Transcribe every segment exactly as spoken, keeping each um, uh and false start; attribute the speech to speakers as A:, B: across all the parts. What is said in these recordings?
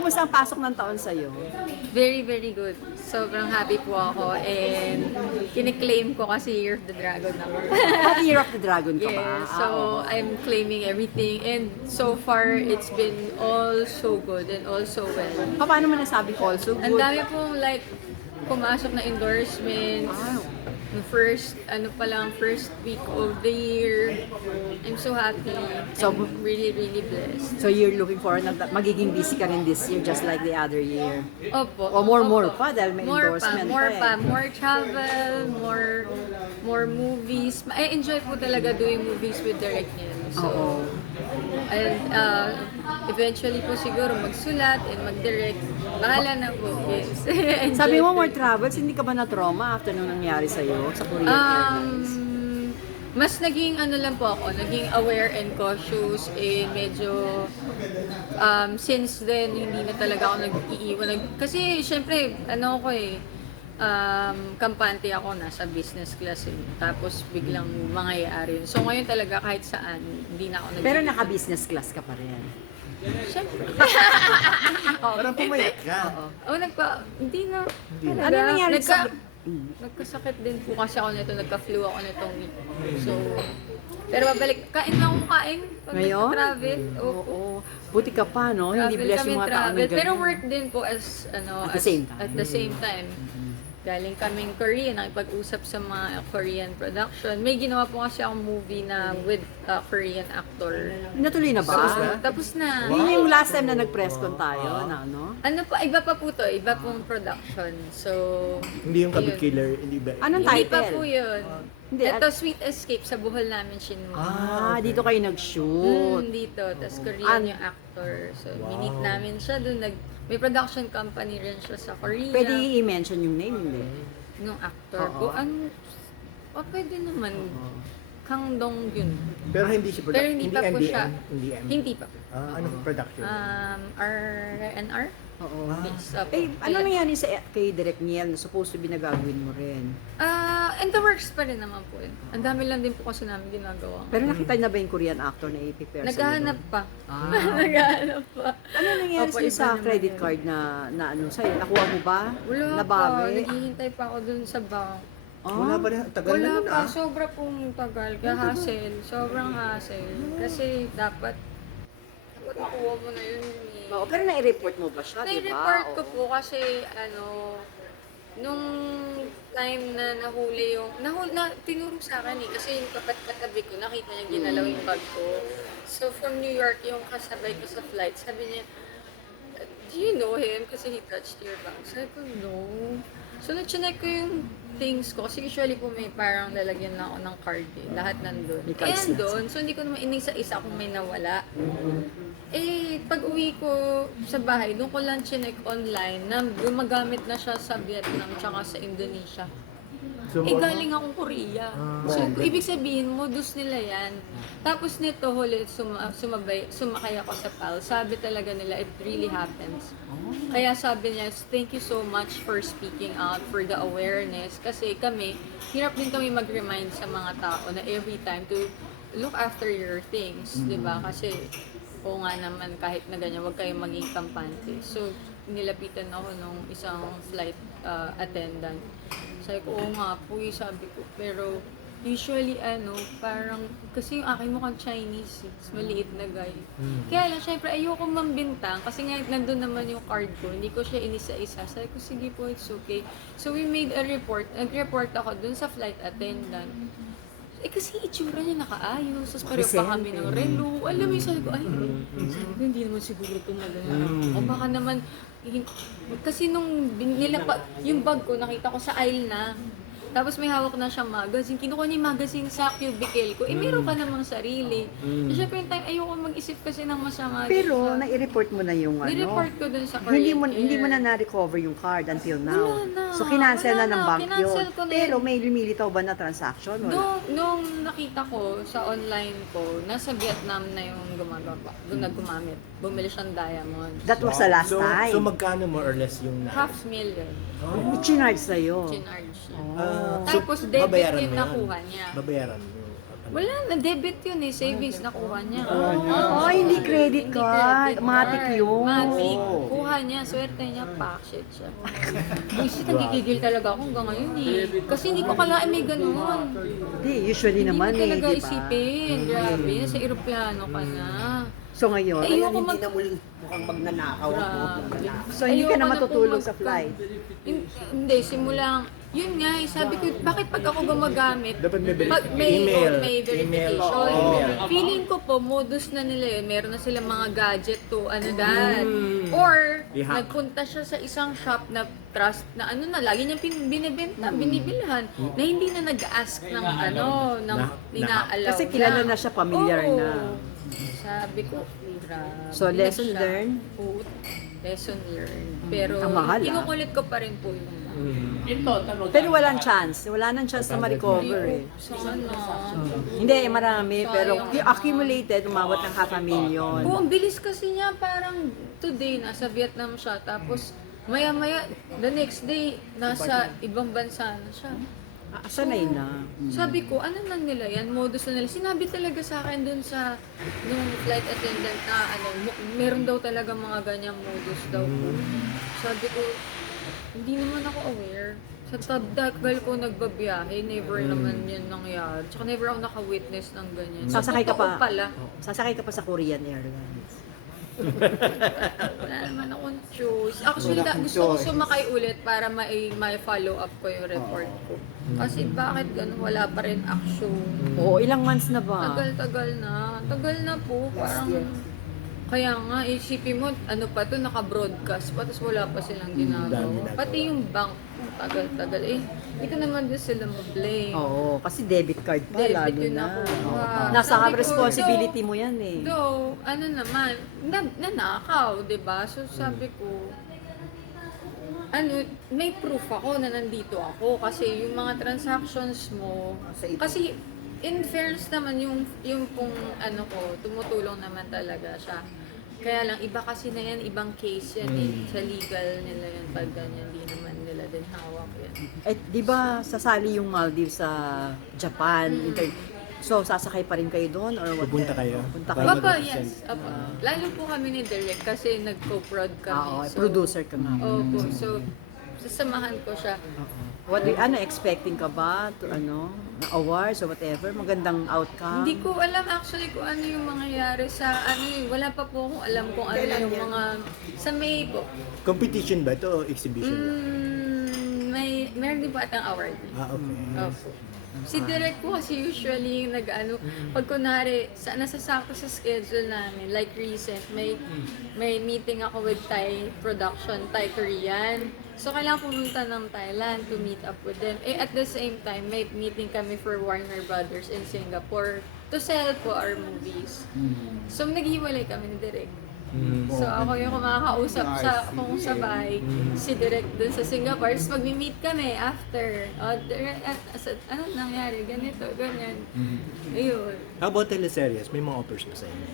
A: Kamusta ang pasok ng taon sa'yo?
B: Very, very good. Sobrang happy po ako and kiniklaim ko kasi Year of the Dragon ako.
A: Ah, Year of the Dragon ka ba?
B: Yeah,
A: Ah,
B: so
A: oo.
B: I'm claiming everything and so far it's been all so good and all so well.
A: Pa- Paano mo nasabi also
B: Ang
A: good?
B: dami pong like pumasok na endorsements.
A: Wow.
B: The first, ano pa lang, first week of the year. I'm so happy.
A: So,
B: I'm really, really blessed.
A: So you're looking forward na magiging busy ka rin this year just like the other year.
B: Opo.
A: O more,
B: opo.
A: more pa dahil may
B: more
A: endorsement
B: pa, more
A: pa
B: pa,
A: eh.
B: more travel, more more movies. I enjoy po talaga doing movies with Direct Niel. So,
A: Oo.
B: and uh, eventually po siguro magsulat and mag-direct. Bahala na po. Yes. Enjoy
A: Sabi mo
B: po
A: more
B: yun.
A: travels, hindi ka ba na-trauma after nung nangyari sa'yo sa Korean Airlines?
B: Um, mas naging ano lang po ako, naging aware and cautious eh medyo um, since then hindi na talaga ako nag-iiwan. Nag, kasi syempre ano ko eh um, kampante ako nasa business class eh. Tapos biglang mangyayari yun. So ngayon talaga kahit saan hindi na ako nag
A: Pero naka-business class ka pa rin.
B: Syempre.
C: Parang pumayat ka.
B: Oh, nagpa, hindi na. Talaga.
A: Ano nangyari
B: Nagka,
A: sa-
B: Nagkasakit din po kasi ako nito, nagka-flu ako nitong week. So, pero babalik, kain lang akong kain pag
A: Ngayon?
B: travel.
A: Oo. Buti ka pa, no? Hindi
B: Travel
A: bless
B: kami
A: yung mga tao
B: travel.
A: ng ganun.
B: Pero work din po as, ano,
A: At the
B: as-
A: same time.
B: At the same time. Galing kaming Korea, nakipag-usap sa mga Korean production. May ginawa po kasi akong movie na with a Korean actor.
A: Natuloy na ba?
B: So, tapos na.
A: Yun yung last time na nag-press con tayo, na, no?
B: Ano pa, iba pa po to, iba pong production. So,
C: Hindi yung Kabit
B: yun.
C: Killer, hindi ba?
A: Anong
B: Hindi
A: title?
B: pa po yun.
A: Hindi,
B: Ito,
A: at-
B: Sweet Escape, sa Bohol namin sinuha.
A: Ah, dito kayo nag-shoot.
B: Mm, dito. Tapos Korean
A: An-
B: yung actor. So,
C: Wow.
B: minit namin siya doon. Nag, may production company rin siya sa Korea.
A: Pwede i-mention yung name, hindi?
B: Nung actor
A: Oo.
B: ko. Ang, oh, pwede naman. Kang Dong yun.
C: Pero hindi siya production.
B: Pero hindi pa po siya.
C: Hindi M.
B: Hindi pa po.
C: Ah, anong production?
B: Um, R and R?
A: Oo.
B: Yes, opo.
A: Eh, ano
B: Ayan.
A: nangyari sa kay Direk Niel na supposed to be nagagawin mo rin?
B: Ah, in the works pa rin naman po yun. Ang dami lang din po kasi namin ginagawa.
A: Pero nakita na ba yung Korean actor na i-prepare sa'yo
B: Naghahanap
A: doon?
B: pa.
A: Ah.
B: Naghahanap pa.
A: Ano nangyari
B: Opo,
A: sa'yo
B: iba
A: sa
B: naman
A: credit
B: yun.
A: card na, na ano sa'yo? Nakuha mo ba?
B: Wala pa.
A: Nabawi?
B: Naghihintay pa ako dun sa bank.
C: Wala
A: Ah,
C: pa rin. Tagal
B: Wala
C: na nun
B: pa.
C: ah.
B: Sobra pong tagal. Kaya hassle. Sobrang hassle. Kasi dapat dapat makuha mo na yun. eh.
A: Oo, pero nai-report mo ba siya, di ba?
B: Na-report ko
A: Oo.
B: po kasi ano, nung time na nahuli yung, nahul, na, tinuro sa akin eh, kasi yung kapat katabi ko, nakita niya ginalaw yung bag ko. So from New York, yung kasabay ko sa flight, sabi niya, do you know him? Kasi he touched your bag. Sabi ko, no. So na-check ko yung things ko, kasi usually po may parang lalagyan na ako ng card eh. Lahat nandun.
A: May
B: Eh,
A: cards na.
B: andun. So hindi ko naman inisa-isa kung may nawala. Eh, pag uwi ko sa bahay, doon ko lang chinek online na gumagamit na siya sa Vietnam tsaka sa Indonesia.
C: So,
B: Eh, galing akong Korea.
C: Ah.
B: So, ibig sabihin, modus nila yan. Tapos nito, huli, suma, sumabay, sumakay ako sa P A L. Sabi talaga nila, it really happens. Kaya sabi niya, thank you so much for speaking out, for the awareness. Kasi kami, hirap din kami mag-remind sa mga tao na every time to look after your things, di ba? Kasi, oo nga naman, kahit na ganyan, huwag kayong maging kampante. So, nilapitan ako nung isang flight uh, attendant. Sabi ko, oo nga po, eh, sabi ko. Pero, usually, ano, parang, kasi yung akin mukhang Chinese, eh. Mas maliit na guy. Kaya lang, syempre, ayoko mambintang, kasi nga, nandun naman yung card ko, hindi ko siya inisa-isa. Sabi ko, sige po, it's okay. So, we made a report, nag-report ako dun sa flight attendant. Eh kasi itsura niya nakaayos, tapos pareho pa kami ng relo. Alam mo yung sabi ko, ay, sabi ko, hindi naman siguro ito maganda. O baka naman, hin- kasi nung bin- nilapa, yung bag ko, nakita ko sa aisle na. Tapos may hawak na siyang magazine. Kinuha niya yung magazine sa cubicle ko. Eh, meron ka namang sarili. Mm. Siyempre yung time, ayoko mag-isip kasi ng masama.
A: Pero,
B: dun sa-
A: nai-report mo na yung ano.
B: Ni-report ko dun sa Korean
A: Hindi mo,
B: Air.
A: hindi mo na na-recover yung card until now.
B: Wala na.
A: So, kinancel
B: Wala
A: na ng
B: na.
A: bank yun.
B: Kinancel ko na
A: Pero
B: yun.
A: may lumilitaw ba na transaction? Wala.
B: Nung, nung nakita ko sa online ko, nasa Vietnam na yung gumagawa, doon naggumamit. Bumili siyang diamond.
A: That was the last
C: so,
A: time.
C: So magkano more or less yung na?
B: Half million.
C: Oh.
A: Chinarge sa'yo.
B: Chinarge niya.
A: Oh.
C: Ah,
B: Tapos
C: so,
B: debit
C: babayaran
B: yung
C: mo yan.
B: nakuha niya.
C: Babayaran mo. Ano
B: Wala na, debit yun eh, savings, nakuha niya.
A: Oh, hindi credit
B: Hindi
A: card.
B: credit
A: Matic
B: card.
A: yun.
B: Matic. Kuha niya, swerte niya, packshit siya. Buisit, nagkikigil talaga ako hanggang ngayon eh. Kasi hindi ko kalain may ganun.
A: Hindi, usually
B: Hindi mo
A: naman eh,
B: talaga
A: di ba?
B: isipin. Grabe, nasa eroplano ka na.
A: So ngayon,
B: Eh, ayoko
D: Hindi
B: mag...
D: na muling mukhang magnanakaw.
B: Grabe.
A: so hindi ka
B: Ayoko
A: na
B: po
A: matutulog
B: mag-
A: sa flight.
B: Hin- Hindi, simulang, yun nga, eh, sabi ko, bakit pag ako gumagamit,
C: Dapat may veri-
B: pag may,
C: email.
B: oh, may verification,
C: Email, oo.
B: feeling ko po, modus na nila yun, meron na silang mga gadget to, ano that,
C: Mm.
B: or,
C: I-hack.
B: nagpunta siya sa isang shop na trust, na ano na, lagi niyang pin- binibenta,
C: Mm.
B: binibilhan, na hindi na nag-ask ng ano, ng
C: Na-
B: inaalaw
A: Kasi kilala na siya, familiar
B: Oo.
A: na.
B: Sabi ko, grabe.
A: So,
B: na
A: lesson
B: siya.
A: learned?
B: Oo, lesson learned. Pero,
A: Ang mahal, ah.
B: kinukulit ko pa rin po yung
A: Pero walang chance. Wala nang chance na ma-recover eh.
B: sana.
A: Hindi, marami. Pero accumulated, umabot ng half a million.
B: Oo, ang bilis kasi niya, parang today, nasa Vietnam siya, tapos maya-maya, the next day, nasa ibang bansa na siya.
A: Ah, sanay na.
B: Sabi ko, ano na nila yan? Modus na nila. Sinabi talaga sa akin dun sa nung flight attendant na ano, mo- meron daw talaga mga ganyang modus daw po. Sabi ko, hindi naman ako aware. Sa tagal ko nagbabiyahe, never naman yan nangyari. Tsaka never ako naka-witness ng ganyan.
A: Sasakay ka
B: Totoo
A: pa.
B: pala.
A: Sasakay ka pa sa Korean Airlines.
B: Wala naman akong choice. Actually,
D: Wala
B: da,
D: akong
B: gusto ko
D: choice.
B: sumakay ulit para mai, may follow up ko yung report ko. Kasi bakit ganun, wala pa rin action.
A: Oo, ilang months na ba?
B: Tagal-tagal na. Tagal na po. Parang, kaya nga, isipin mo, ano pa to, naka-broadcast pa, tapos wala pa silang
C: dami
B: ginagawa.
C: na
B: Pati yung bank, tagal-tagal. Eh, hindi ko naman din sila ma-blame.
A: Oo, kasi debit card pa,
B: Debit
A: lalo
B: yun
A: na.
B: nakuha.
A: Nasa
B: Sabi ko,
A: responsibility mo yan eh.
B: Though, ano naman, na, nanakaw, di ba? So sabi ko, ano, may proof ako na nandito ako kasi yung mga transactions mo, kasi in fairness naman yung yung pong ano ko, tumutulong naman talaga siya. Kaya lang, iba kasi na yan, ibang case yan eh. Sa legal nila yan, pag ganyan, di naman nila din hawak yan.
A: Eh, di ba sasali yung Maldives sa Japan? Inter- so, sasakay pa rin kayo doon? Or what?
C: Pupunta kayo?
A: Punta
C: Para
A: kayo.
B: Papa,
C: mag-represent.
B: yes. Apa. Lalo po kami ni Derek kasi nag-co-prod kami.
A: Ah, Oo,
B: So,
A: producer ka nga.
B: Opo, so sasamahan ko siya.
A: What do you- ano, expecting ka ba to ano, na awards or whatever? Magandang outcome?
B: Hindi ko alam actually kung ano yung mangyayari sa ano eh. Wala pa po akong alam kung ano yung mga sa May po.
C: Competition ba ito o exhibition ba?
B: Mm, may meron din po atang award.
C: Ah, okay.
B: Opo. Si Direk po kasi usually yung nag-ano, pag kunwari, sa, nasasakto sa schedule namin, like recent, may may meeting ako with Thai production, Thai Korean. So, kailangan pumunta ng Thailand to meet up with them. Eh, at the same time, may meeting kami for Warner Brothers in Singapore to sell po our movies. So, naghiwalay kami ni Direk.
C: Mm.
B: So, ako yung kumakausap sa kung sa bahay, si Direk dun sa Singapore. Tapos magmi-meet kami after. O, Direk, at, as- ano nangyari? Ganito, ganyan. Ayun.
C: How about teleseries? May mga offers pa sa inyo?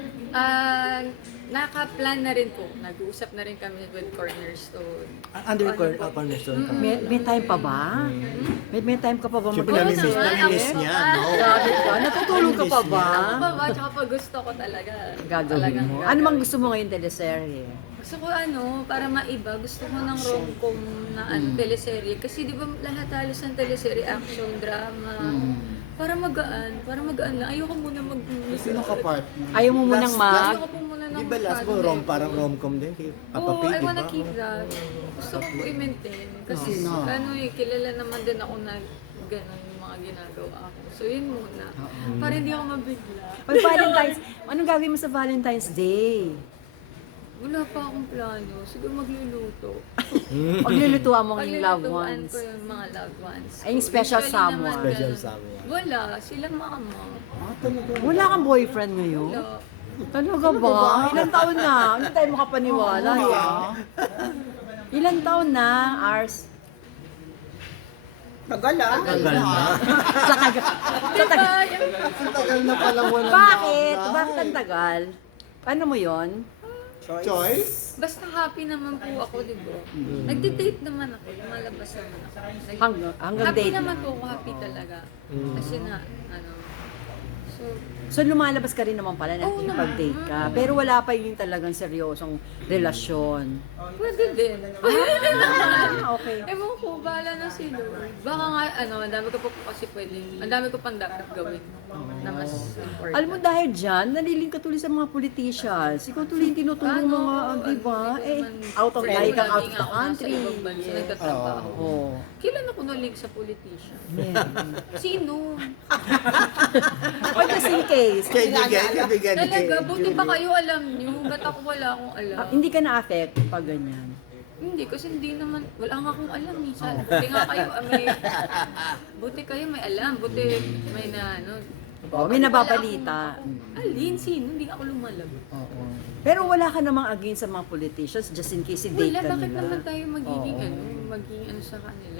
B: Ah, naka-plan na rin po. Nag-uusap na rin kami with Cornerstone.
C: Ah, under
B: Ano
C: cor-
B: po?
C: uh, cornerstone ka?
A: May, may time pa ba? May, may time ka pa ba
C: Siyempre,
B: Oo
C: nami-miss,
B: naman,
C: nami-miss
B: ako
C: niya,
B: pa.
C: no?
A: Grabe ka. Natutulog ka pa ba?
B: Ako pa ba? Tsaka pag gusto ko talaga.
A: Gagawin
B: talagang
A: mo.
B: gagawin.
A: Ano bang gusto mo ngayon teleserye?
B: Gusto ko ano, para maiba, gusto ko ng rom-com na ano, teleserye. Kasi di ba lahat halos ng teleserye, action, drama. Para magaan, para magaan lang. Ayoko muna mag...
D: Sino ka partner?
A: Ayaw mo munang
D: Last-
A: mag...
B: Ayoko po muna ng
C: Di ba last mo,
B: masyadong
C: rom,
B: heavy.
C: parang rom-com din? Kay Papa
B: Oo,
C: P,
B: I
C: di
B: wanna
C: ba?
B: keep that. Gusto ko po i-maintain. Kasi
D: Sino?
B: ano eh, kilala naman din ako na gano'n yung mga ginagawa ko. So yun muna. Para hindi ako mabigla.
A: Pag Valentine's, anong gagawin mo sa Valentine's Day?
B: Wala pa akong plano. Siguro magluluto.
A: Paglulutuan mo yung loved
B: Paglulutuan
A: ones.
B: ko yung mga loved ones.
A: Ay, yung
B: ko.
A: special
B: Usually
A: someone.
B: naman
C: Special
B: ganun.
C: someone.
B: Wala. Sila mama.
D: Ah, talaga.
A: Wala kang boyfriend ngayon?
B: Wala.
A: Talaga ba? Ilang taon na? Hindi tayo makapaniwala.
D: Oo,
A: eh.
D: ah.
A: Ilang taon na, Ars?
D: Tagal ah.
C: Tagal na.
A: Sa tagal. Sa tagal.
B: Diba? Yung
D: Ang tagal na pala wala.
A: Bakit? Bakit ang tagal? Ano mo yon?
D: Choice?
B: Basta happy naman po ako, di ba? Nagde-date naman ako, lumalabas naman ako. Nag-
A: Hanggang, hanggang
B: happy
A: date
B: naman
A: na.
B: po ako, happy talaga. Kasi na, ano, So,
A: So lumalabas ka rin naman pala,
B: Oo
A: nakikipag-date ka. Pero wala pa yung talagang seryosong relasyon.
B: pwede din.
A: Ah, okay.
B: Ewan ko, bahala na si Lord. Baka nga, ano, ang dami ko pa po kasi pwedeng, ang dami ko pang dapat gawin na mas important.
A: Alam mo dahil dyan, naliling ka tuloy sa mga politicians. Ikaw tuloy yung tinutulong
B: Ano,
A: mga, ah, di ba?
B: hindi ko
A: Eh,
B: naman-
A: out of
B: Kaya
A: lagi kang out
B: lagi
A: of
B: nga
A: the
B: ako nasa
A: country.
B: ibang bansa, nagtatrabaho.
A: Oh.
B: Kailan ako nalig sa politician?
A: Yeah.
B: Sino?
A: Or just in case.
C: Kaibigan, kaibigan.
B: Talaga, buti ba kayo alam nyo? Ba't ako wala akong alam?
A: Ah, hindi ka na-affect pag ganyan.
B: Hindi, kasi hindi naman, wala nga akong alam eh. Sa, buti nga kayo, ah, may, buti kayo may alam, buti may na, ano.
A: Oh, may nababalita.
B: Wala akong- Alin, sino? Hindi nga ako lumalab.
A: Oo. Pero wala ka namang against sa mga politicians just in case i-date
B: Wala,
A: ka
B: bakit
A: nila.
B: naman tayo magiging,
A: Oo.
B: ano, magiging ano sa kanila?